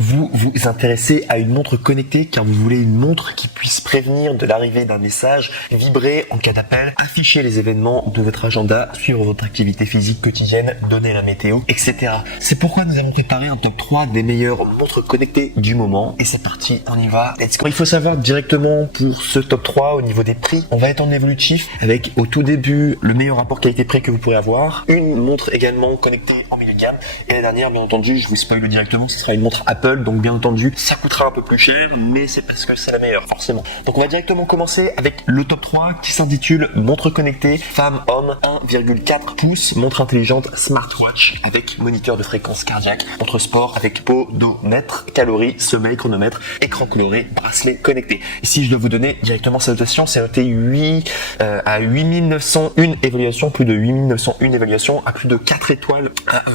Vous vous intéressez à une montre connectée car vous voulez une montre qui puisse prévenir de l'arrivée d'un message, vibrer en cas d'appel, afficher les événements de votre agenda, suivre votre activité physique quotidienne, donner la météo, etc. C'est pourquoi nous avons préparé un top 3 des meilleures montres connectées du moment. Et c'est parti, on y va, let's go. Il faut savoir directement pour ce top 3 au niveau des prix, on va être en évolutif avec au tout début le meilleur rapport qualité-prix que vous pourrez avoir, une montre également connectée en milieu de gamme et la dernière bien entendu, je vous spoil directement, ce sera une montre Apple. Donc bien entendu, ça coûtera un peu plus cher, mais c'est parce que c'est la meilleure, forcément. Donc on va directement commencer avec le top 3 qui s'intitule montre connectée femme-homme 1,4 pouces, montre intelligente smartwatch avec moniteur de fréquence cardiaque, montre sport avec podomètre, calories, sommeil, chronomètre, écran coloré, bracelet connecté. Et si je dois vous donner directement sa notation, c'est noté 8 à 8901 évaluations, plus de 8901 évaluations à plus de 4 étoiles,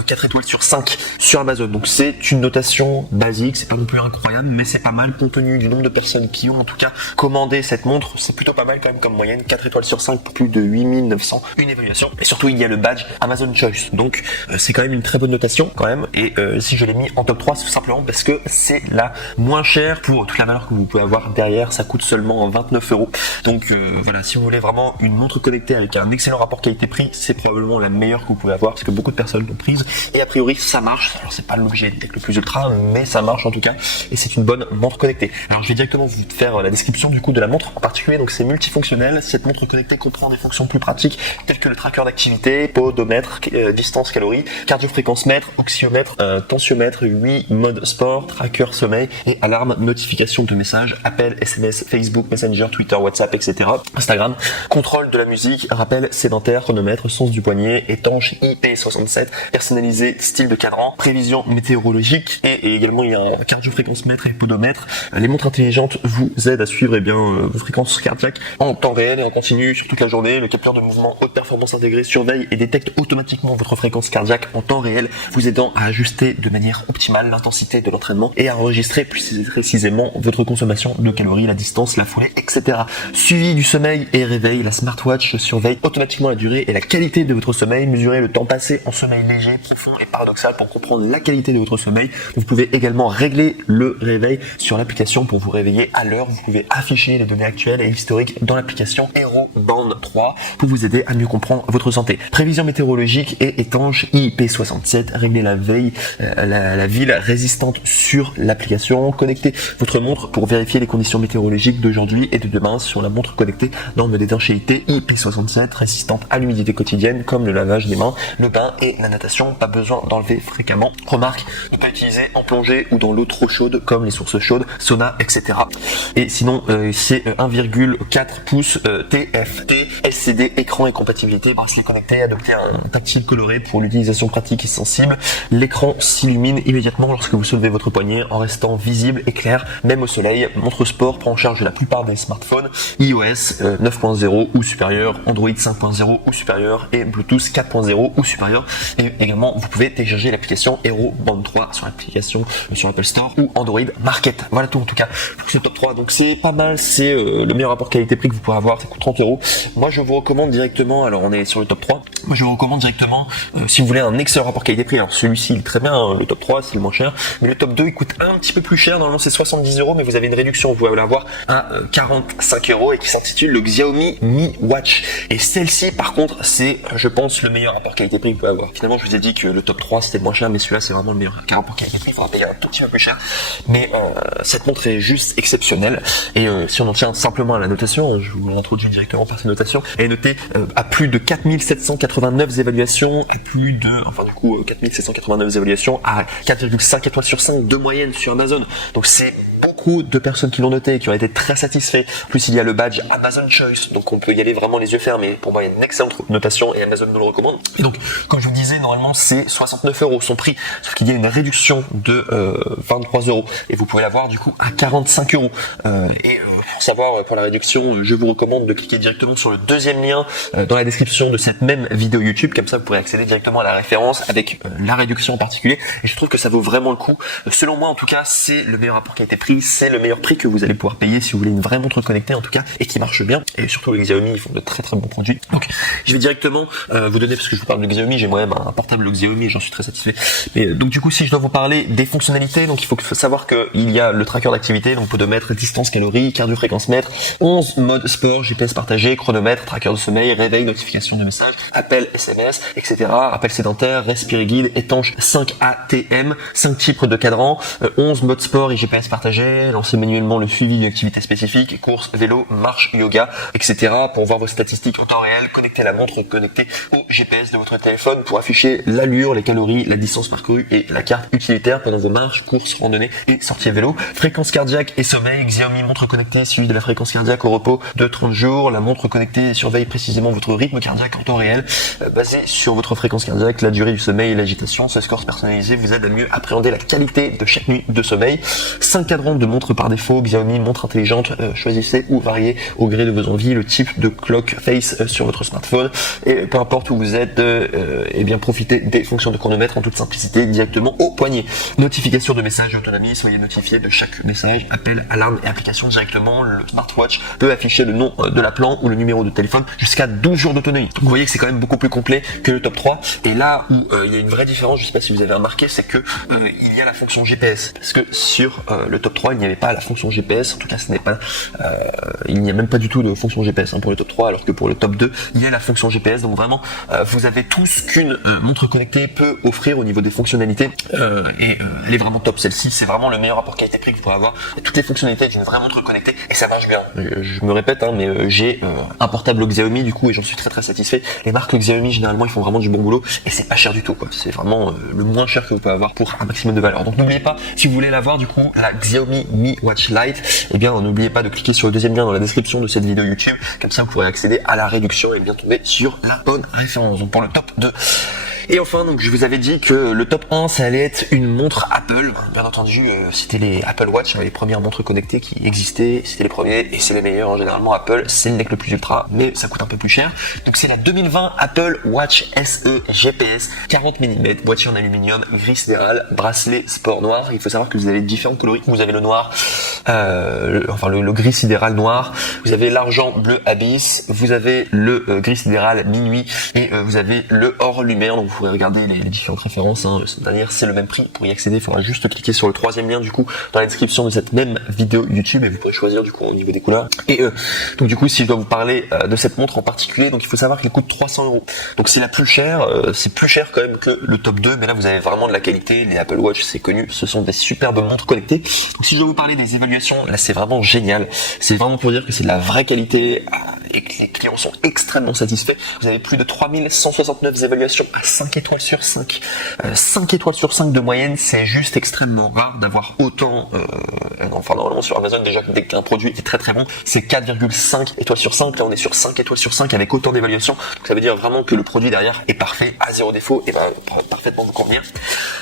4 étoiles sur 5 sur Amazon. Donc c'est une notation basique, c'est pas non plus incroyable, mais c'est pas mal compte tenu du nombre de personnes qui ont en tout cas commandé cette montre, c'est plutôt pas mal quand même comme moyenne, 4 étoiles sur 5 pour plus de 8900, une évaluation, et surtout il y a le badge Amazon Choice, donc c'est quand même une très bonne notation quand même, et si je l'ai mis en top 3, c'est tout simplement parce que c'est la moins chère pour toute la valeur que vous pouvez avoir derrière, ça coûte seulement 29 euros, donc voilà, si vous voulez vraiment une montre connectée avec un excellent rapport qualité-prix, c'est probablement la meilleure que vous pouvez avoir, parce que beaucoup de personnes l'ont prise, et a priori ça marche, alors c'est pas l'objet d'être le plus ultra, mais ça marche en tout cas et c'est une bonne montre connectée. Alors je vais directement vous faire la description du coup de la montre en particulier, donc c'est multifonctionnel. Cette montre connectée comprend des fonctions plus pratiques telles que le tracker d'activité, podomètre, distance calories, cardiofréquence-mètre, oxymètre, tensiomètre, 8 mode sport, tracker sommeil et alarme, notification de messages, appel, SMS, Facebook, Messenger, Twitter, WhatsApp, etc. Instagram, contrôle de la musique, rappel sédentaire, chronomètre, sens du poignet, étanche, IP67, personnalisé, style de cadran, prévision météorologique et également il y a un cardiofréquence-mètre et podomètre. Les montres intelligentes vous aident à suivre vos fréquences cardiaques en temps réel et en continu sur toute la journée. Le capteur de mouvement haute performance intégré surveille et détecte automatiquement votre fréquence cardiaque en temps réel, vous aidant à ajuster de manière optimale l'intensité de l'entraînement et à enregistrer plus précisément votre consommation de calories, la distance, la foulée, etc. Suivi du sommeil et réveil, la smartwatch surveille automatiquement la durée et la qualité de votre sommeil, mesurer le temps passé en sommeil léger, profond et paradoxal pour comprendre la qualité de votre sommeil. Vous pouvez également régler le réveil sur l'application pour vous réveiller à l'heure. Vous pouvez afficher les données actuelles et historiques dans l'application Hero Band 3 pour vous aider à mieux comprendre votre santé. Prévision météorologique et étanche IP67, régler la veille, la ville résistante sur l'application. Connectez votre montre pour vérifier les conditions météorologiques d'aujourd'hui et de demain sur la montre connectée. Norme d'étanchéité IP67, résistante à l'humidité quotidienne comme le lavage des mains, le bain et la natation. Pas besoin d'enlever fréquemment. Remarque, ne pas utiliser en plongée ou dans l'eau trop chaude comme les sources chaudes, sauna, etc. Et sinon, c'est 1,4 pouces TFT, LCD, écran et compatibilité, bracelet connecté, adopter un tactile coloré pour l'utilisation pratique et sensible. L'écran s'illumine immédiatement lorsque vous soulevez votre poignet en restant visible et clair, même au soleil. Montre sport prend en charge la plupart des smartphones, iOS 9.0 ou supérieur, Android 5.0 ou supérieur et Bluetooth 4.0 ou supérieur. Et également, vous pouvez télécharger l'application Hero Band 3 sur l'application sur Apple Store ou Android Market. Voilà tout en tout cas pour ce top 3. Donc c'est pas mal, c'est le meilleur rapport qualité-prix que vous pourrez avoir, ça coûte 30 euros. Moi je vous recommande directement, alors on est sur le top 3, moi je vous recommande directement si vous voulez un excellent rapport qualité-prix, alors celui-ci il est très bien, hein, le top 3 c'est le moins cher, mais le top 2 il coûte un petit peu plus cher, normalement c'est 70 euros, mais vous avez une réduction, vous pouvez l'avoir à 45 euros et qui s'intitule le Xiaomi Mi Watch. Et celle-ci par contre c'est je pense le meilleur rapport qualité-prix que vous pouvez avoir. Finalement je vous ai dit que le top 3 c'était le moins cher, mais celui-là c'est vraiment le meilleur rapport qualité-prix, il faudra payer un tout petit peu plus cher, mais cette montre est juste exceptionnelle. Et si on en tient simplement à la notation, je vous introduis directement par cette notation, elle est notée à plus de 4789 évaluations, à plus de, 4789 évaluations, à 4,5 étoiles sur 5 de moyenne sur Amazon. Donc c'est beaucoup de personnes qui l'ont noté et qui ont été très satisfaits. En plus il y a le badge Amazon Choice, donc on peut y aller vraiment les yeux fermés. Pour moi il y a une excellente notation et Amazon nous le recommande. Et donc comme je vous disais, normalement c'est 69 euros son prix, sauf qu'il y a une réduction de 23 euros et vous pouvez l'avoir du coup à 45 euros. Pour savoir pour la réduction, je vous recommande de cliquer directement sur le deuxième lien dans la description de cette même vidéo YouTube, comme ça vous pourrez accéder directement à la référence avec la réduction en particulier, et je trouve que ça vaut vraiment le coup. Selon moi en tout cas, c'est le meilleur rapport qualité-prix, c'est le meilleur prix que vous allez pouvoir payer si vous voulez une vraie montre connectée en tout cas et qui marche bien. Et surtout les Xiaomi, ils font de très très bons produits. Donc je vais directement vous donner, parce que je vous parle de Xiaomi, j'ai moi-même un portable Xiaomi et j'en suis très satisfait. Mais donc du coup, si je dois vous parler des fonctionnalités, donc il faut savoir qu'il y a le tracker d'activité, donc podomètre, distance, calories, cardio-fréquence mètre, 11 modes sport, GPS partagé, chronomètre, tracker de sommeil, réveil, notification de messages, appel, SMS, etc. Rappel sédentaire, respirer guide, étanche 5 ATM, 5 types de cadran, 11 modes sport et GPS partagé, lancer manuellement le suivi d'une activité spécifique, course, vélo, marche, yoga, etc. pour voir vos statistiques en temps réel, connecter la montre connectée au GPS de votre téléphone pour afficher l'allure, les calories, la distance parcourue et la carte utilitaire pendant vos marches, courses, randonnées et sorties à vélo. Fréquence cardiaque et sommeil, Xiaomi montre connectée suivi de la fréquence cardiaque au repos de 30 jours. La montre connectée surveille précisément votre rythme cardiaque en temps réel, basé sur votre fréquence cardiaque, la durée du sommeil et l'agitation. Ce score personnalisé vous aide à mieux appréhender la qualité de chaque nuit de sommeil. 5 cadrans de montre par défaut, Xiaomi montre intelligente, choisissez ou variez au gré de vos envies le type de clock face sur votre smartphone et peu importe où vous êtes, et bien profitez des fonctions de chronomètre en toute simplicité directement au poignet. Notification de messages d'autonomie, soyez notifié de chaque message, appel, alarme et application directement. Le smartwatch peut afficher le nom de l'appelant ou le numéro de téléphone jusqu'à 12 jours d'autonomie. Donc vous voyez que c'est quand même beaucoup plus complet que le top 3. Et là où il y a une vraie différence, je sais pas si vous avez remarqué, c'est que il y a la fonction GPS. Parce que sur le top 3, il n'y avait pas la fonction GPS. En tout cas, ce n'est pas, il n'y a même pas du tout de fonction GPS pour le top 3, alors que pour le top 2, il y a la fonction GPS. Donc vraiment, vous avez tout ce qu'une montre connectée peut offrir au niveau des fonctionnalités. Et elle est vraiment top. Celle-ci, c'est vraiment le meilleur rapport qualité-prix que vous pourrez avoir. Toutes les fonctionnalités d'une vraie montre connectée et ça marche bien. Je me répète, mais j'ai un portable Xiaomi du coup et j'en suis très très satisfait. Les marques Xiaomi généralement ils font vraiment du bon boulot et c'est pas cher du tout quoi. C'est vraiment le moins cher que vous pouvez avoir pour un maximum de valeur. Donc n'oubliez pas, si vous voulez l'avoir du coup, la Xiaomi Mi Watch Lite, eh bien n'oubliez pas de cliquer sur le deuxième lien dans la description de cette vidéo YouTube. Comme ça vous pourrez accéder à la réduction et bien tomber sur la bonne référence. Donc pour le top 2. Et enfin, donc je vous avais dit que le top 1, ça allait être une montre Apple. Bien entendu, c'était les Apple Watch, les premières montres connectées qui existaient, c'était les premiers et c'est les meilleurs. Généralement, Apple, c'est le le plus ultra, mais ça coûte un peu plus cher. Donc c'est la 2020 Apple Watch SE GPS, 40 mm, boîtier en aluminium, gris sidéral, bracelet sport noir. Il faut savoir que vous avez différents coloris. Vous avez le noir, le gris sidéral noir, vous avez l'argent bleu abyss, vous avez le gris sidéral minuit et vous avez le hors lumière. Donc vous pourrez regarder les différentes références, c'est-à-dire c'est le même prix. Pour y accéder, il faudra juste cliquer sur le troisième lien du coup dans la description de cette même vidéo YouTube et vous pourrez choisir du coup au niveau des couleurs. Et donc du coup si je dois vous parler de cette montre en particulier, donc il faut savoir qu'elle coûte 300 €. Donc c'est la plus chère, c'est plus cher quand même que le top 2, mais là vous avez vraiment de la qualité. Les Apple Watch c'est connu, ce sont des superbes montres connectées. Donc si je dois vous parler des évaluations, là c'est vraiment génial. C'est vraiment pour dire que c'est de la vraie qualité et que les clients sont extrêmement satisfaits. Vous avez plus de 3169 évaluations à 5 étoiles sur 5. 5 étoiles sur 5 de moyenne, c'est juste extrêmement rare d'avoir autant, normalement sur Amazon déjà dès qu'un produit est très très bon, c'est 4,5 étoiles sur 5. Là on est sur 5 étoiles sur 5 avec autant d'évaluations. Donc ça veut dire vraiment que le produit derrière est parfait, à zéro défaut et va parfaitement vous convenir.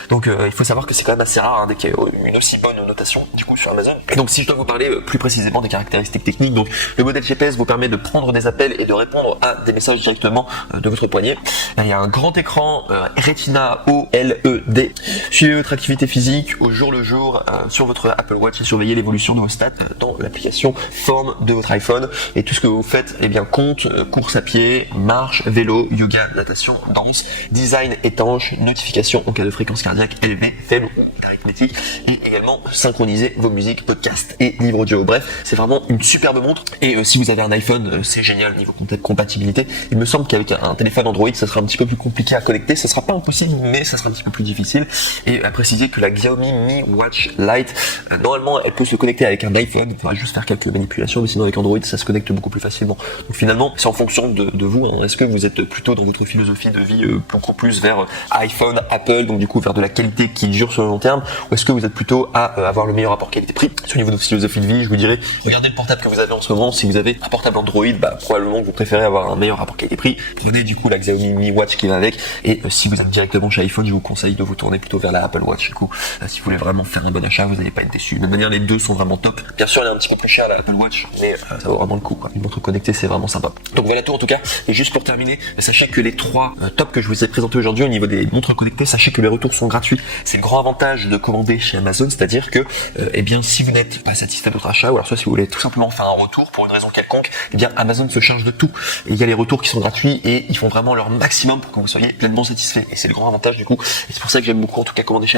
Donc il faut savoir que c'est quand même assez rare dès qu'il y a une aussi bonne notation du coup sur Amazon. Et donc si je dois vous parler plus précisément des caractéristiques techniques, donc le modèle GPS vous permet de prendre des appels et de répondre à des messages directement de votre poignet. Là, il y a un grand écran Retina OLED. Suivez votre activité physique au jour le jour sur votre Apple Watch et surveillez l'évolution de vos stats dans l'application Form de votre iPhone. Et tout ce que vous faites compte, course à pied, marche, vélo, yoga, natation, danse, design étanche, notification en cas de fréquence cardiaque élevée, faible ou arithmétique, et également synchroniser vos musiques, podcasts et livres audio. Bref, c'est vraiment une superbe montre. Et si vous avez un iPhone, c'est génial niveau compatibilité. Il me semble qu'avec un téléphone Android, ça sera un petit peu plus compliqué à connecter. Ça sera pas impossible, mais ça sera un petit peu plus difficile. Et à préciser que la Xiaomi Mi Watch Lite, normalement, elle peut se connecter avec un iPhone. Il faudra juste faire quelques manipulations, mais sinon avec Android, ça se connecte beaucoup plus facilement. Donc finalement, c'est en fonction de vous. Est-ce que vous êtes plutôt dans votre philosophie de vie beaucoup plus vers iPhone, Apple, donc du coup vers de la qualité qui dure sur le long terme, ou est-ce que vous êtes plutôt à avoir le meilleur rapport qualité-prix? Sur le niveau de votre philosophie de vie, je vous dirais, regardez le portable que vous avez en ce moment. Si vous avez un portable Android, probablement que vous préférez avoir un meilleur rapport qualité-prix. Prenez du coup la Xiaomi Mi Watch qui va avec. Et si vous êtes directement chez iPhone, je vous conseille de vous tourner plutôt vers la Apple Watch. Du coup, si vous voulez vraiment faire un bon achat, vous n'allez pas être déçu. De toute manière, les deux sont vraiment top. Bien sûr, elle est un petit peu plus chère la Apple Watch, mais ça vaut vraiment le coup, quoi. Une montre connectée, c'est vraiment sympa. Donc voilà tout en tout cas. Et juste pour terminer, sachez que les trois tops que je vous ai présentés aujourd'hui au niveau des montres connectées, sachez que les retours sont gratuits. C'est le grand avantage de commander chez Amazon, c'est-à-dire que, si vous n'êtes pas satisfait de votre achat, ou alors soit si vous voulez tout simplement faire un retour pour une raison quelconque, eh bien Amazon se charge de tout. Et il y a les retours qui sont gratuits et ils font vraiment leur maximum pour que vous soyez pleinement satisfait. Et c'est le grand avantage du coup. Et c'est pour ça que j'aime beaucoup en tout cas commander chez